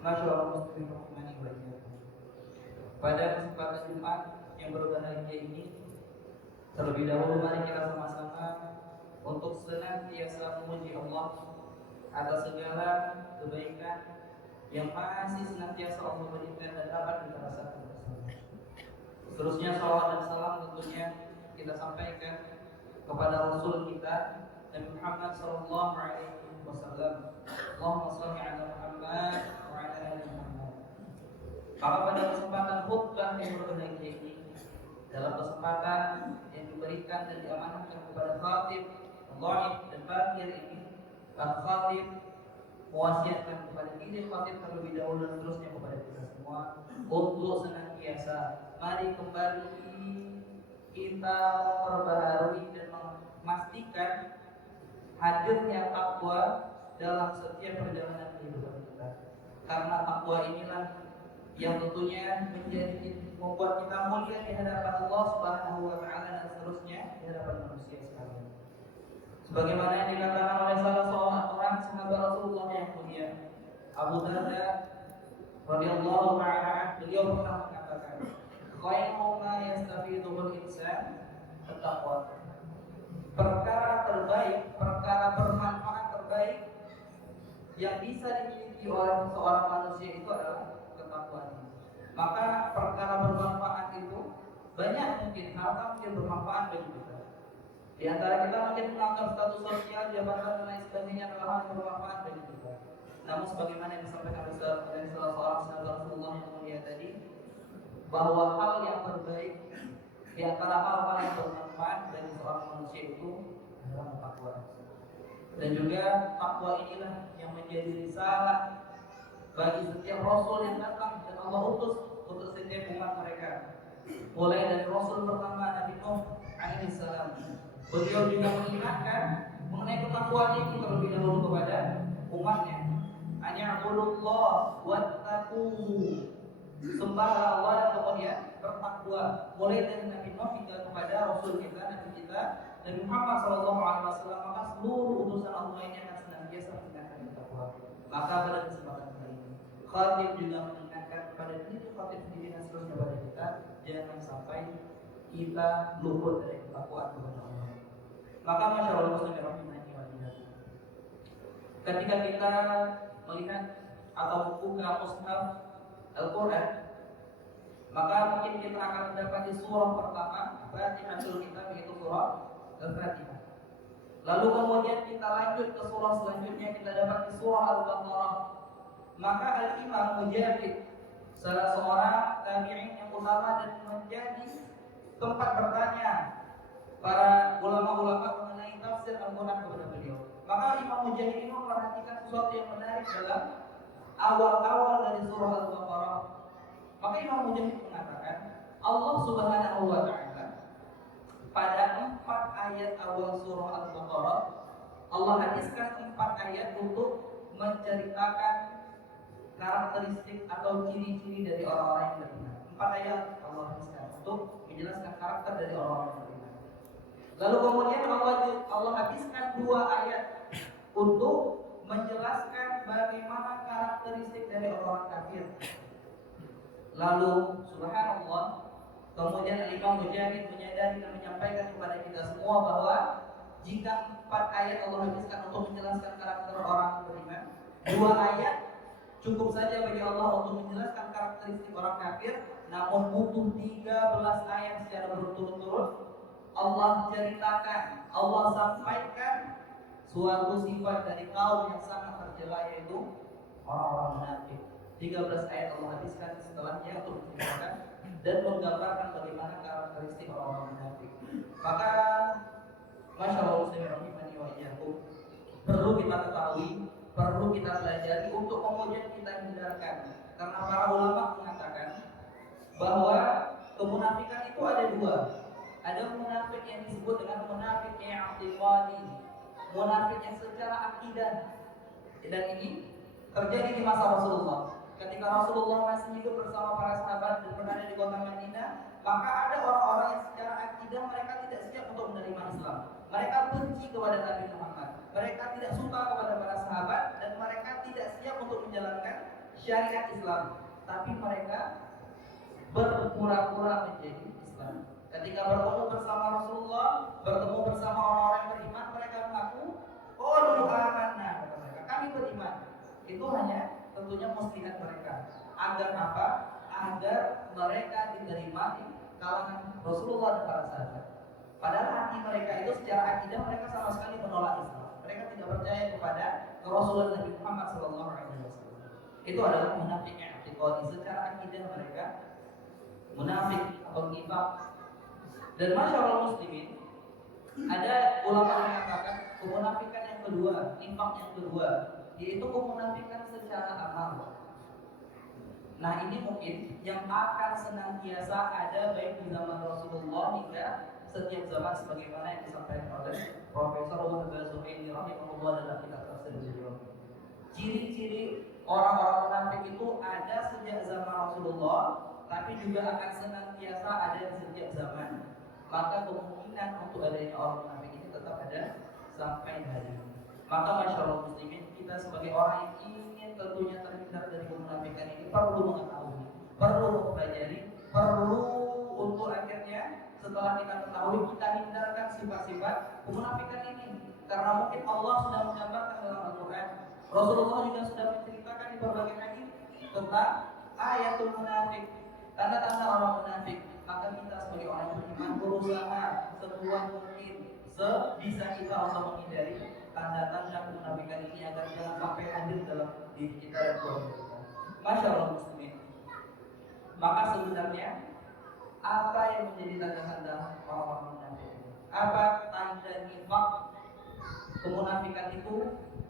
Masyaallah muslimin rahimani wa iyyakum. Pada kesempatan Jumat yang berbahagia ini, terlebih dahulu mari kita sama-sama untuk senantiasa memuji Allah atas segala kebaikan yang masih senantiasa Allah berikan dan dapat kita rasakan bersama. Seterusnya salawat dan salam tentunya kita sampaikan kepada Rasul kita Nabi Muhammad sallallahu alaihi wasallam. Allahumma shalli ala Muhammad wa ala ali Muhammad. Maka pada kesempatan khutbah yang berbahagia ini, dalam kesempatan yang diberikan dan diamanahkan kepada khatib, dhaif dan bakir ini, khatib mewasiatkan kepada diri khatib terlebih dahulu dan seterusnya kepada kita semua untuk senantiasa mari kembali kita memperbaharui dan memastikan hadirnya takwa dalam setiap perjalanan kehidupan kita. Karena takwa inilah yang tentunya membuat kita mulia di hadapan Allah Subhanahu wa taala dan seterusnya di hadapan manusia sekalian. Sebagaimana yang dikatakan oleh salah seorang sahabat Rasulullah yang mulia, Abu Darda radhiyallahu ta'ala, beliau pernah mengatakan, "Khairu ma yastafidul insan at-taqwa." Perkara terbaik, perkara bermanfaat terbaik yang bisa dimiliki oleh seorang manusia itu adalah ketakwaan. Maka perkara bermanfaat itu banyak mungkin, harta mungkin bermanfaat bagi kita. Di antara kita mungkin menganggap status sosial, jabatan dan lain sebagainya adalah hal yang bermanfaat bagi kita. Namun sebagaimana yang disampaikan oleh salah seorang sahabat Rasulullah yang mulia tadi, bahwa hal yang terbaik di antara hal-hal yang bermanfaat bagi seorang manusia itu adalah takwa. Dan juga takwa inilah yang menjadi risalah bagi setiap rasul yang datang dan Allah utus untuk setiap umat mereka. Mulai dari rasul pertama Nabi Nuh alaihi salam, beliau juga mengingatkan mengenai ketakwaan itu terlebih dahulu kepada umatnya. Anya'budullah wattaquhu. Sembahlah Allah dan kemudian bertakwa. Mulai dari Nabi Nuh hingga kepada rasul kita, Nabi kita Nabi Muhammad sallallahu alaihi wasallam, maka seluruh utusan Allah ini akan senantiasa mengingatkan takwa. Maka pada kesempatan kali ini, khatib juga mengingatkan kepada diri khatib sendiri dan seterusnya kepada kita, jangan sampai kita luput dari ketakwaan kepada Allah. Maka masyaallah muslimin rahimani wa iyyakum, ketika kita melihat atau membuka mushaf Al-Quran, maka mungkin kita akan mendapati surah pertama Fatihatul Kitab, yaitu surah Al-Fatihah. Lalu kemudian kita lanjut ke surah selanjutnya, kita dapati surah Al-Baqarah. Maka Al-Imam Mujahid, salah seorang tabi'in yang utama dan menjadi tempat bertanya para ulama-ulama mengenai tafsir Al-Quran kepada beliau. Maka Imam Mujahid ini memperhatikan sesuatu yang menarik dalam awal-awal dari surah Al-Baqarah. Maka Imam Mujahid mengatakan, Allah Subhanahu wa ta'ala pada 4 ayat awal surah Al-Baqarah, Allah hadiskan 4 ayat untuk menceritakan karakteristik atau ciri-ciri dari orang-orang yang beriman. 4 ayat Allah hadiskan untuk menjelaskan karakter dari orang-orang yang beriman. Lalu kemudian Allah habiskan 2 ayat untuk menjelaskan bagaimana karakteristik dari orang kafir. Lalu subhanallah, kemudian Imam Mujahid menyadari dan menyampaikan kepada kita semua bahwa jika 4 ayat Allah habiskan untuk menjelaskan karakter orang beriman, 2 ayat cukup saja bagi Allah untuk menjelaskan karakteristik orang kafir. Namun butuh 13 ayat secara berturut-turut Allah ceritakan, Allah sampaikan suatu sifat dari kaum yang sangat tercela, yaitu orang-orang munafik. 13 ayat Allah habiskan setelahnya untuk menceritakan dan menggambarkan bagaimana karakteristik orang-orang munafik. Maka masyaallah muslimin rahimani wa iyyakum, perlu kita ketahui, perlu kita pelajari untuk kemudian kita hindarkan. Karena para ulama mengatakan bahwa kemunafikan itu ada 2. Ada munafik yang disebut dengan munafik yang i'tiqadi, munafik yang secara akidah. Dan ini terjadi di masa Rasulullah. Ketika Rasulullah masih hidup bersama para sahabat dan berada di kota Madinah, maka ada orang-orang yang secara akidah mereka tidak siap untuk menerima Islam. Mereka benci kepada Nabi Muhammad. Mereka tidak suka kepada para sahabat dan mereka tidak siap untuk menjalankan syariat Islam, tapi mereka berpura-pura menjadi Islam. Ketika bertemu bersama Rasulullah, bertemu bersama orang-orang yang beriman, mereka mengaku, oh dulu amanah, kata mereka, kami beriman. Itu hanya tentunya muslihat mereka. Agar apa? Agar mereka diterima di kalangan Rasulullah dan para sahabat. Padahal hati mereka itu secara akidah mereka sama sekali menolak Islam. Mereka tidak percaya kepada Rasulullah Nabi Muhammad SAW. Itu adalah munafik i'tiqadi. Secara akidah mereka munafik atau nifaq. Dan masyaallah muslimin, ada ulama yang mengatakan kemunafikan yang kedua, nifaq yang kedua, yaitu kemunafikan secara amal. Nah, ini mungkin yang akan senantiasa ada baik di zaman Rasulullah hingga setiap zaman, sebagaimana yang disampaikan oleh Profesor Wahbah Zuhaili rahimahullah dalam kitab tafsir beliau. Ciri-ciri orang-orang munafik itu ada sejak zaman Rasulullah, tapi juga akan senantiasa ada di setiap zaman. Maka kemungkinan untuk adanya orang munafik ini tetap ada sampai hari ini. Maka masyaallah muslimin, kita sebagai orang yang ingin tentunya terhindar dari kemunafikan ini perlu mengetahui, perlu mempelajari, perlu untuk akhirnya setelah kita ketahui kita hindarkan sifat-sifat kemunafikan ini. Karena mungkin Allah sudah menggambarkan dalam Al-Quran, Rasulullah juga sudah menceritakan di berbagai hadis tentang ayatul munafik, tanda-tanda orang munafik. Maka kita sebagai orang yang beriman berusaha sekuat mungkin, sebisa kita untuk menghindari tanda-tanda kemunafikan ini agar jangan sampai hadir dalam diri kita dan keluarga kita. Masya Allah muslimin. Maka sebenarnya apa yang menjadi tanda-tanda orang-orang munafik? Apa tanda nifaq kemunafikan itu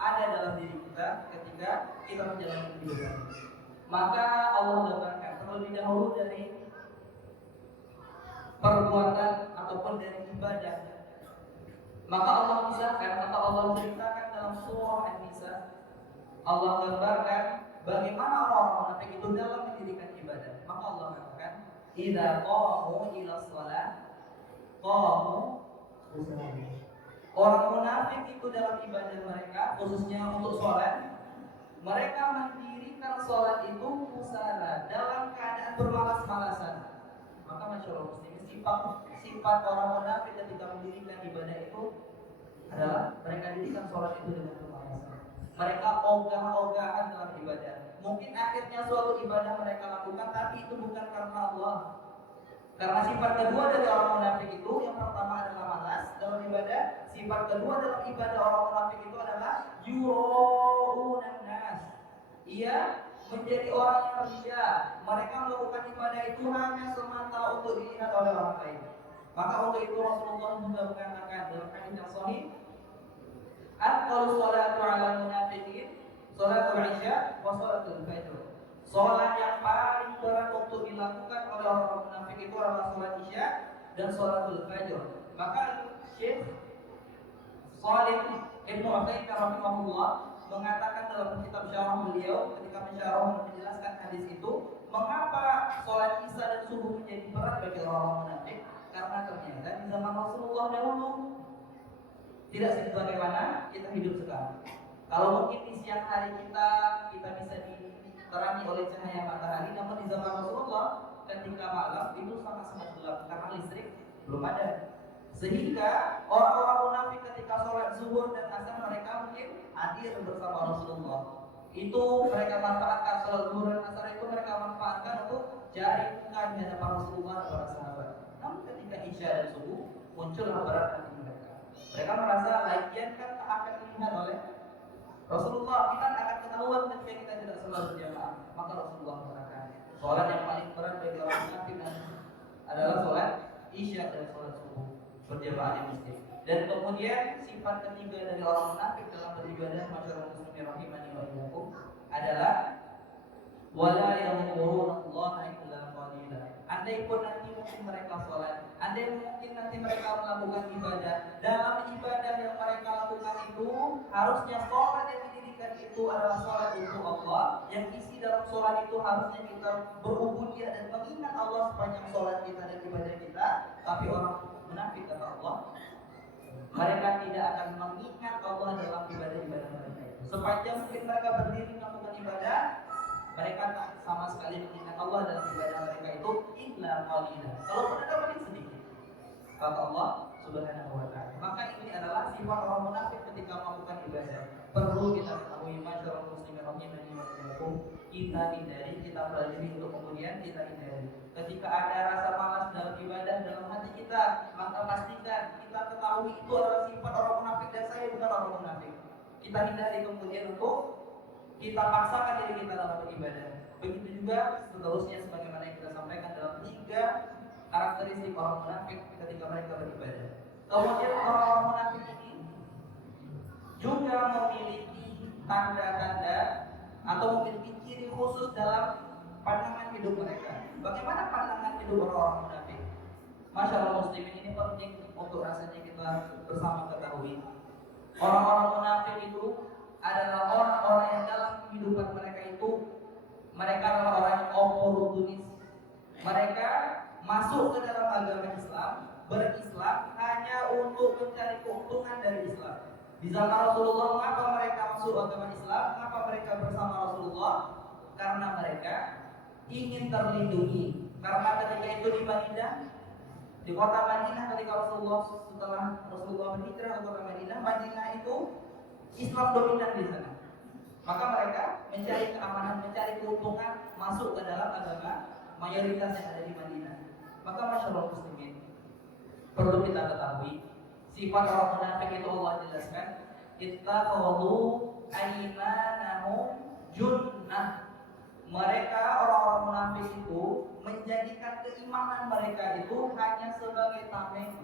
ada dalam diri kita ketika kita menjalani kehidupan? Maka Allah gambarkan terlebih dahulu dari perbuatan ataupun dari ibadah. Maka Allah misalkan atau Allah ceritakan dalam surah An-Nisa, Allah gambarkan bagaimana orang-orang munafik itu dalam mendirikan ibadah. Maka Allah katakan, "Idza qamu ila shalah qamu kusala." Orang munafik itu dalam ibadah mereka, khususnya untuk sholat, mereka mendirikan sholat itu kusala, dalam keadaan bermalas-malasan. Maka masyaallah muslimin, sifat orang munafik ketika mendirikan ibadah itu adalah mereka dirikan sholat itu dengan bermalasan. Mereka ogah-ogahan dalam ibadah. Mungkin akhirnya suatu ibadah mereka lakukan, tapi itu bukan karena Allah. Karena sifat kedua dari orang munafik itu, yang pertama adalah malas dalam ibadah. Sifat kedua dalam ibadah orang munafik itu adalah yuraunan nas. Ia menjadi orang yang ria. Mereka melakukan ibadah itu hanya semata untuk dilihat oleh orang lain. Maka untuk itu Rasulullah juga mengatakan dalam hadis yang sahih, "Aqallu sholatu 'alal munafiqin sholatul 'isya wa sholatul fajr." Sholat yang paling berat untuk dilakukan oleh orang munafik itu adalah sholat isya dan sholatul fajr. Maka Syekh Shalih Ibnu Utsaimin rahimahullah mengatakan dalam kitab syarah beliau ketika menjelaskan hadis itu, mengapa sholat isya dan subuh menjadi berat bagi orang munafik? Karena ternyata di zaman Rasulullah dahulu tidak sebagaimana kita hidup sekarang. Kalau mungkin di siang hari kita bisa diterangi oleh cahaya matahari, namun di zaman Rasulullah ketika malam itu sangat-sangat gelap karena listrik belum ada. Sehingga orang-orang munafik ketika sholat zuhur dan asar mereka mungkin hadir bersama Rasulullah. Itu mereka manfaatkan sholat zuhur dan asar itu mereka manfaatkan untuk cari muka di hadapan Rasulullah dan para sahabat. Namun ketika isya dan subuh muncullah berat hati mereka. Mereka merasa lagian kan tak akan dilihat oleh Rasulullah, kita akan ketahuan ketika kita tidak sholat berjamaah. Maka Rasulullah mengatakan sholat yang paling berat bagi orang munafik adalah sholat isya dan sholat subuh berjamaah di masjid. Dan kemudian sifat ketiga dari orang munafik dalam beribadah, masyarakat muslimin rahimani wa iyyakum, adalah wala yadhkuruna Allah illa qalila. Andai pun nanti mungkin mereka sholat, andai mungkin nanti mereka melakukan ibadah, dalam ibadah yang mereka lakukan itu harusnya sholat yang didirikan itu adalah sholat untuk Allah. Yang isi dalam sholat itu harusnya kita berubudiyah dan mengingat Allah sepanjang sholat kita dan ibadah kita. Tapi orang munafik kata Allah, mereka tidak akan mengingat Allah dalam ibadah-ibadah mereka. Sepanjang mungkin mereka berdiri melakukan ibadah, mereka kata Allah Subhanahu wa taala. Maka ini adalah sifat orang munafik ketika melakukan ibadah. Perlu kita ketahui masyarakat muslimin rahimani wa iyyakum, kita hindari, kita pelajari untuk kemudian kita hindari. Ketika ada rasa malas dalam ibadah dalam hati kita, maka pastikan kita ketahui itu adalah sifat orang munafik dan saya bukan orang munafik. Kita hindari kemudian untuk kita paksakan diri kita dalam beribadah. Begitu juga seterusnya sebagaimana yang kita sampaikan dalam 3 karakteristik orang munafik ketika mereka beribadah. Kemudian orang-orang munafik ini juga memiliki tanda-tanda atau memiliki ciri khusus dalam pandangan hidup mereka. Bagaimana pandangan hidup orang-orang munafik? Masyaallah muslimin, ini penting untuk rasanya kita bersama ketahui. Orang-orang munafik itu adalah orang-orang yang dalam kehidupan mereka itu mereka adalah orang yang oportunis. Mereka masuk ke dalam agama Islam, berislam hanya untuk mencari keuntungan dari Islam. Di zaman Rasulullah, mengapa mereka masuk agama Islam? Mengapa mereka bersama Rasulullah? Karena mereka ingin terlindungi. Karena ketika itu di Madinah, di kota Madinah, ketika setelah Rasulullah berhijrah ke kota Madinah, Madinah itu Islam dominan di sana. Maka mereka mencari keamanan, mencari keuntungan, masuk ke dalam agama mayoritas yang ada di Madinah. Maka masyaallah muslimin, perlu kita ketahui sifat orang munafik itu Allah jelaskan, ittakhadhu aymanahum junnah. Mereka orang-orang munafik itu menjadikan keimanan mereka itu hanya sebagai tameng.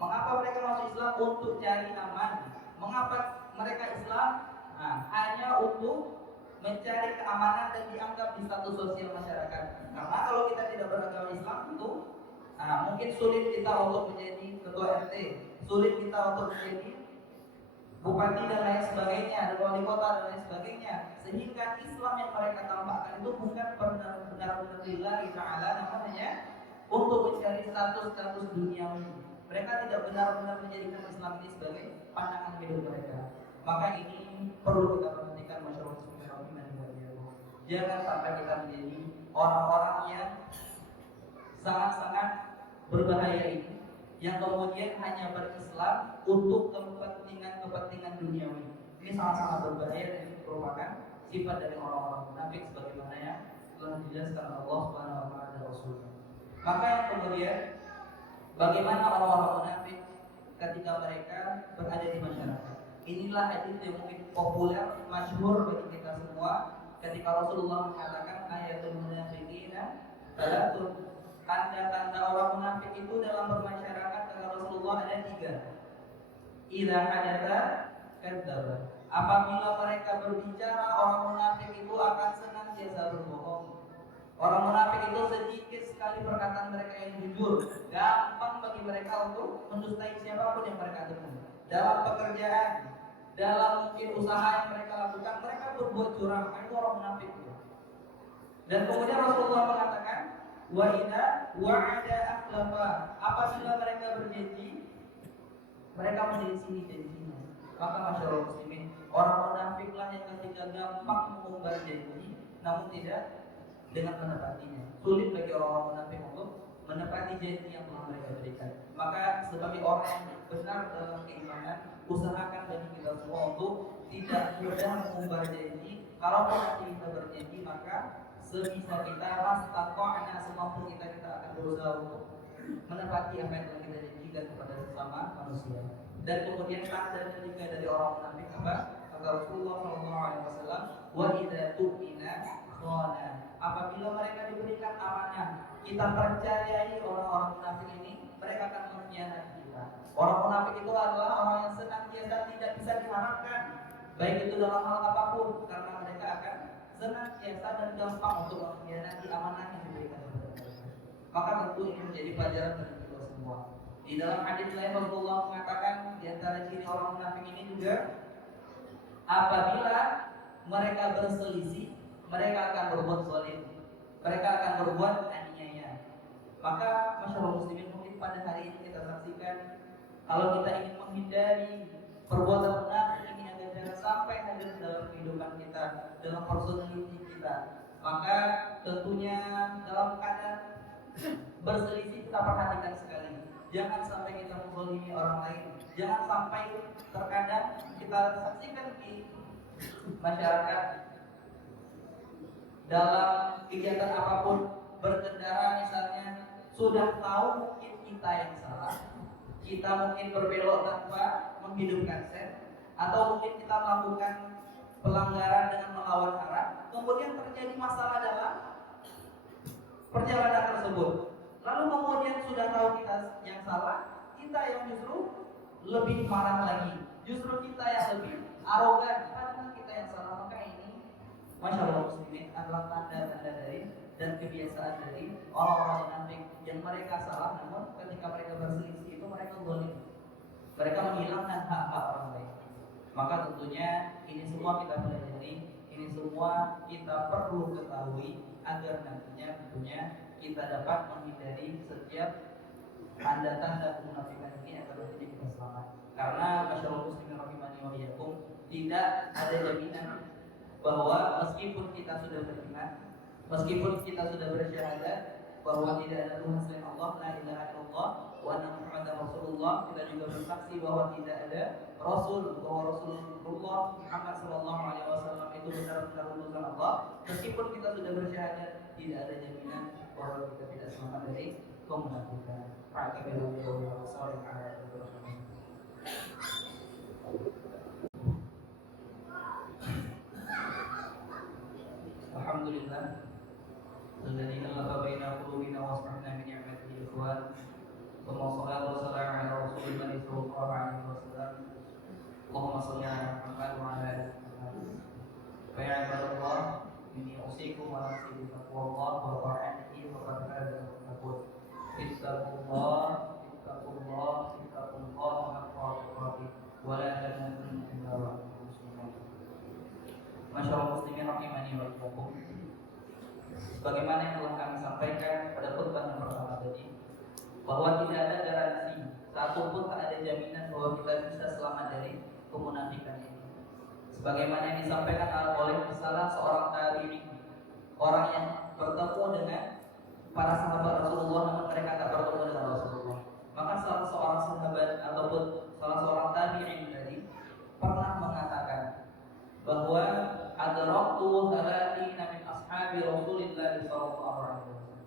Mengapa mereka masuk Islam? Untuk cari aman. Mengapa mereka Islam? Hanya untuk mencari keamanan dan dianggap di status sosial masyarakat. Karena kalau kita tidak beragama Islam itu mungkin sulit kita untuk menjadi ketua RT, sulit kita untuk menjadi bupati dan lain sebagainya, dan wali kota dan lain sebagainya. Sehingga Islam yang mereka tampakkan itu bukan benar-benar lillahi ta'ala, namanya untuk mencari status duniawi. Mereka tidak benar-benar menjadikan Islam ini sebagai pandangan hidup mereka. Maka ini perlu kita perhatikan masyarakat muslimin rahimani wa iyyakum. Jangan sampai kita menjadi orang-orang yang sangat-sangat berbahaya ini, yang kemudian hanya berislam untuk kepentingan duniawi. Ini sangat-sangat berbahaya dan ini merupakan sifat dari orang-orang munafik sebagaimana yang telah dijelaskan Allah Subhanahu wa taala dan Rasulnya. Maka yang kemudian bagaimana orang-orang munafik ketika mereka berada di masyarakat? Inilah hadis yang mungkin populer, masyhur bagi kita semua ketika Rasulullah mengatakan ayatul munafiqina salatun. Tanda-tanda orang munafik itu dalam bermasyarakat kata Rasulullah ada 3. Idza hadatsa kadzdzaba. Apabila mereka berbicara, orang munafik itu akan senantiasa berbohong. Orang munafik itu sedikit sekali perkataan mereka yang jujur, gampang bagi mereka untuk mendustai siapapun yang mereka temui. Dalam pekerjaan, dalam mungkin usaha yang mereka lakukan, mereka berbuat curang. Itu orang munafik. Dan kemudian Rasulullah mengatakan, wa idza wa'ada akhlafa. Apabila mereka berjanji, mereka menyelisihi janjinya. Maka masyaallah muslimin, orang munafiklah yang ketika gampang mengumbar janji namun tidak dengan menepatinya. Sulit bagi orang-orang munafik untuk menepati janji yang telah mereka berikan. Maka sebagai orang yang benar dalam keimanan, usahakan bagi kita semua untuk tidak mudah mengumbar janji. Kalau nanti kita berjanji, maka sebisa kita anak semampu kita akan berusaha untuk menepati apa yang telah kita janjikan kepada sesama manusia. Dan kemudian tanda ketiga dari orang munafik apa? Kata Rasulullah SAW, wa idza tu'mina khana. Apabila mereka diberikan amanah, kita percayai orang-orang munafik ini, mereka akan mengkhianati kita. Orang munafik itu adalah orang yang senantiasa tidak bisa diharapkan, baik itu dalam hal apapun, karena mereka akan senantiasa dan gampang untuk mengkhianati amanah yang diberikan kepada mereka. Maka tentu ini menjadi pelajaran bagi kita semua. Di dalam hadis lain Rasulullah mengatakan di antara ciri orang munafik ini juga, apabila mereka berselisih, mereka akan berbuat zalim, mereka akan berbuat aniaya. Maka masyaallah muslimin, mungkin pada hari ini kita saksikan, kalau kita ingin menghindari perbuatan munafik ini agar jangan sampai hadir dalam kehidupan kita, dalam personality kita, maka tentunya dalam keadaan berselisih kita perhatikan sekali. Jangan sampai kita menzalimi orang lain. Jangan sampai terkadang kita saksikan di masyarakat dalam kegiatan apapun, berkendara misalnya, sudah tahu mungkin kita yang salah, kita mungkin berbelok tanpa menghidupkan sen, atau mungkin kita melakukan pelanggaran dengan melawan arah, kemudian terjadi masalah dalam perjalanan tersebut. Lalu kemudian sudah tahu kita yang salah, kita yang justru lebih marah lagi, justru kita yang lebih arogan, padahal kita yang salah. Maka ini, masya Allah muslimin, adalah tanda-tanda dari dan kebiasaan dari orang-orang munafik yang mereka salah, namun ketika mereka berselisih itu mereka zalim, mereka menghilangkan hak-hak orang lain. Maka tentunya ini semua kita pelajari, ini semua kita perlu ketahui agar nantinya tentunya kita dapat menghindari setiap tanda-tanda kemunafikan ini agar nantinya kita selamat. Karena masyaallah muslimin rahimani wa iyyakum, tidak ada jaminan bahwa meskipun kita sudah beriman, meskipun kita sudah bersyahadat bahwa tidak ada Tuhan selain Allah, la ilaha illallah wa anna Muhammadar Rasulullah, kita juga bersaksi bahwa tidak ada Rasul, bahwa Rasulullah Muhammad sallallahu alaihi wasallam itu benar-benar utusan Allah. Meskipun kita sudah bersyahadat, tidak ada jaminan bahwa kita tidak selamat dari kemunafikan. Alhamdulillah, الذي ألف بين قلوبنا وأصبحنا من نعمته إخوان. ثم الصلاة والسلام على رسول الله صلى الله عليه وسلم. اللهم صل على محمد وعلى آل محمد. فيا عباد الله، إني أوصيكم ونفسي بتقوى الله وطاعته فقد فاز المتقون. اتقوا الله اتقوا الله اتقوا الله حق تقاته ولا تموتن إلا وأنتم مسلمون. Masyaallah muslimin rahimani wa iyyakum. Sebagaimana yang telah kami sampaikan pada khutbah yang pertama tadi, bahwa tidak ada garansi satupun, tak ada jaminan bahwa kita bisa selamat dari kemunafikan ini. Sebagaimana yang disampaikan oleh salah seorang tabi'in, orang yang bertemu dengan para sahabat Rasulullah namun mereka tak bertemu dengan Rasulullah. Maka salah seorang sahabat ataupun salah seorang tabi'in tadi pernah mengatakan bahwa adraktu thalathina min ashabi Rasulillah sallallahu alaihi wasallam.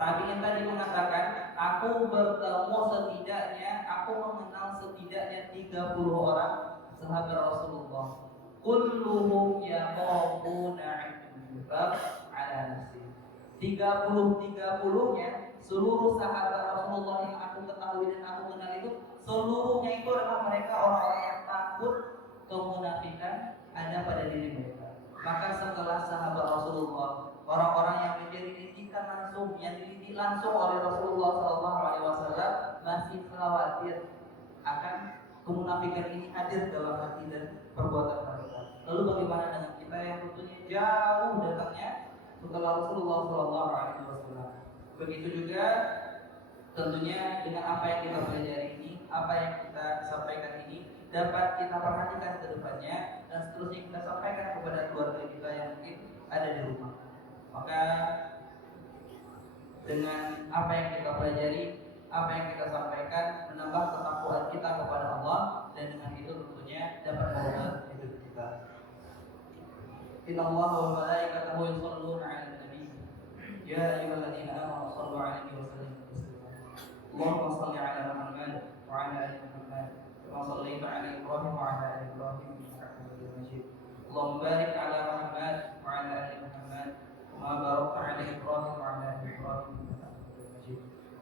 Tabi'in tadi mengatakan, aku bertemu setidaknya, aku mengenal setidaknya 30 orang sahabat Rasulullah. Kulluhum yaqafuna 'inda ala nafsi. 30-30-nya seluruh sahabat Rasulullah yang aku ketahui dan aku kenal itu, seluruhnya itu adalah mereka orang-orang yang takut kemunafikan ada pada diri mereka. Maka setelah sahabat Rasulullah, orang-orang yang menjadi didikan langsung, yang dididik langsung oleh Rasulullah SAW masih khawatir akan kemunafikan ini hadir dalam hati dan perbuatan mereka. Lalu bagaimana dengan kita yang tentunya jauh datangnya setelah Rasulullah SAW? Begitu juga tentunya dengan apa yang kita pelajari ini, apa yang kita sampaikan ini dapat kita perhatikan ke depannya dan seterusnya kita sampaikan kepada keluarga kita yang mungkin ada di rumah. Maka dengan apa yang kita pelajari, apa yang kita sampaikan menambah ketakwaan kita kepada Allah, dan dengan itu tentunya dapat membantu hidup kita. Innallaha wa malaikatahu yusholluna 'alan nabi ya ayyuhalladzina amanu shallu 'alaihi wa sallimu taslima. Allahumma shalli 'ala Muhammad wa 'ala ali Muhammad kama shallaita 'ala Ibrahim wa 'ala ali Ibrahim innaka Hamidum Majid. Allahumma barik 'ala